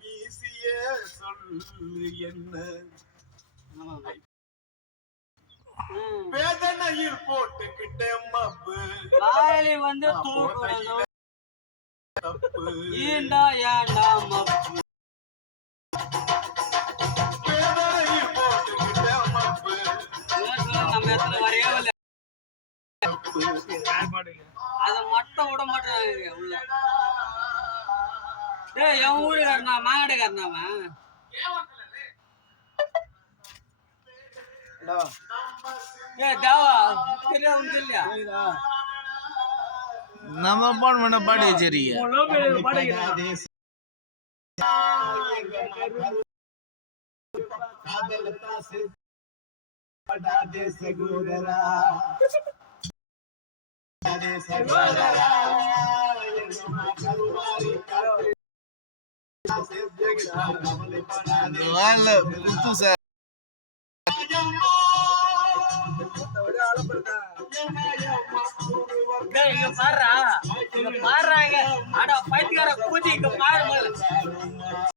வீசிய சொல்லு என்ன வேதனையில் போட்டுக்கிட்ட மப்பு வாழி வந்து தூக்குறதும் ஈண்டா ஏண்டா மப்பு வேதனையில் போட்டுக்கிட்ட மப்பு நம்ம இடத்துல வரையவே இல்லை அதை மட்டும் விட மாட்டாங்க உள்ள. ஏய் என் ஊருக்காரனா மாங்கடைக்காரனாவன் நம்ம போன் பண்ண பாடி வச்சிருக்கீங்க சார் இங்க பாடுறா இங்க பாடுறாங்க அட பைத்தியக்கார பூஜை இங்க பாரு முதல்ல